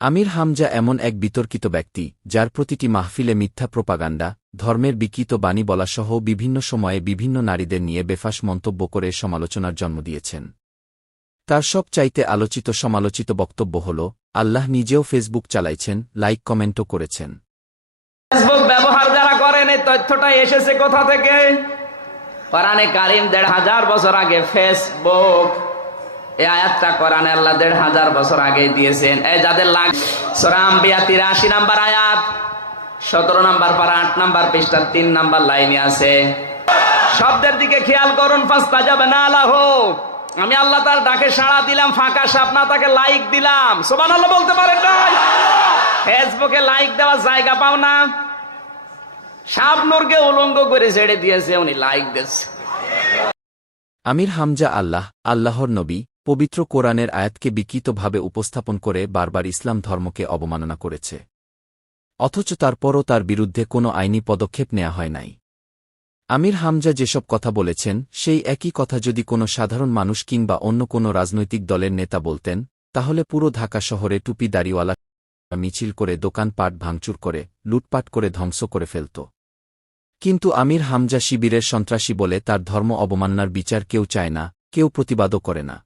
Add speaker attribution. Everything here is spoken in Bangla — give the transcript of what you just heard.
Speaker 1: আমির হামজা এমন এক বিতর্কিত ব্যক্তি, যার প্রতিটি মাহফিলে মিথ্যা প্রোপাগান্ডা, ধর্মের বিকৃত বাণী বলাসহ বিভিন্ন সময়ে বিভিন্ন নারীদের নিয়ে বেফাস মন্তব্য করে সমালোচনার জন্ম দিয়েছেন। তার সব চাইতে আলোচিত সমালোচিত বক্তব্য হল, আল্লাহ নিজেও ফেসবুক চালাইছেন, লাইক কমেন্টও করেছেন।
Speaker 2: ফেসবুক ব্যবহার যারা করেন, এই তথ্যটা এসেছে কোথা থেকে? কারিম দেড় হাজার বছর আগে ফেসবুক। এই আয়াতটা আল্লাহ দেড় হাজার বছর আগে দিয়েছেন। এই যাদের লাগ সোরাম বিয়া তিরাশি নাম্বার আয়াত, সতেরো নাম্বার পারা, আট নাম্বার তিন নাম্বার লাইনে আছে। শব্দের দিকে খেয়াল করুন যাবে না আল্লাহ আমি আল্লাহ তার ডাকে সাড়া দিলাম, ফাঁকা সাপ না, তাকে লাইক দিলাম। সোবান আল্লাহ বলতে পারেন নাই ফেসবুকে লাইক দেওয়ার জায়গা পাও না। সাপ উলঙ্গ করে ছেড়ে দিয়েছে, উনি লাইক দিচ্ছে
Speaker 1: আমির হামজা আল্লাহ, আল্লাহর নবী পবিত্র কোরআনের আয়াতকে বিকৃতভাবে উপস্থাপন করে বারবার ইসলাম ধর্মকে অবমাননা করেছে। অথচ তারপরও তার বিরুদ্ধে কোনো আইনি পদক্ষেপ নেওয়া হয় নাই। আমির হামজা যেসব কথা বলেছেন, সেই একই কথা যদি কোনো সাধারণ মানুষ কিংবা অন্য কোনো রাজনৈতিক দলের নেতা বলতেন, তাহলে পুরো ঢাকা শহরে টুপি, দাড়িওয়ালা, মিছিল করে দোকানপাট ভাঙচুর করে, লুটপাট করে ধ্বংস করে ফেলত। কিন্তু আমির হামজা শিবিরের সন্ত্রাসী বলে তার ধর্ম অবমাননার বিচার কেউ চায় না, কেউ প্রতিবাদও করে না।